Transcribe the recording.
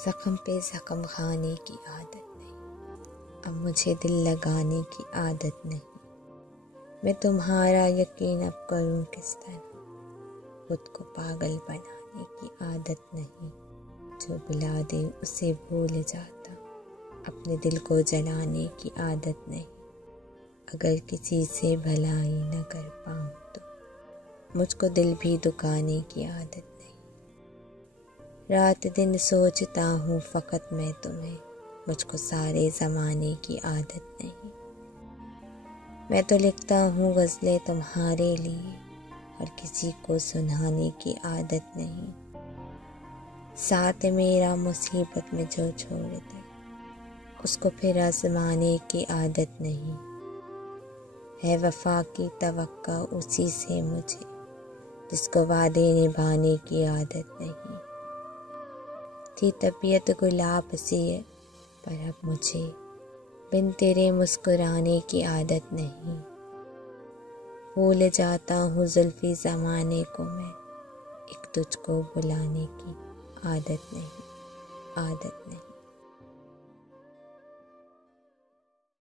ज़ख्म पे ज़ख्म खाने की आदत नहीं, अब मुझे दिल लगाने की आदत नहीं। मैं तुम्हारा यकीन अब करूं किस तरह, खुद को पागल बनाने की आदत नहीं। जो बुला दे उसे भूल जाता, अपने दिल को जलाने की आदत नहीं। अगर किसी से भलाई न कर पाऊं तो मुझको दिल भी दुखाने की आदत नहीं। रात दिन सोचता हूँ फ़कत मैं तुम्हें, मुझको सारे ज़माने की आदत नहीं। मैं तो लिखता हूँ गज़लें तुम्हारे लिए और किसी को सुनाने की आदत नहीं। साथ मेरा मुसीबत में जो छोड़ दे उसको फिर आज़माने की आदत नहीं। है वफ़ा की तवक्का उसी से मुझे, जिसको वादे निभाने की आदत नहीं। थी तबीयत गुलाब सी है पर अब मुझे बिन तेरे मुस्कुराने की आदत नहीं। भूल जाता हूँ ज़ुल्फ़ी ज़माने को मैं, एक तुझको बुलाने की आदत नहीं।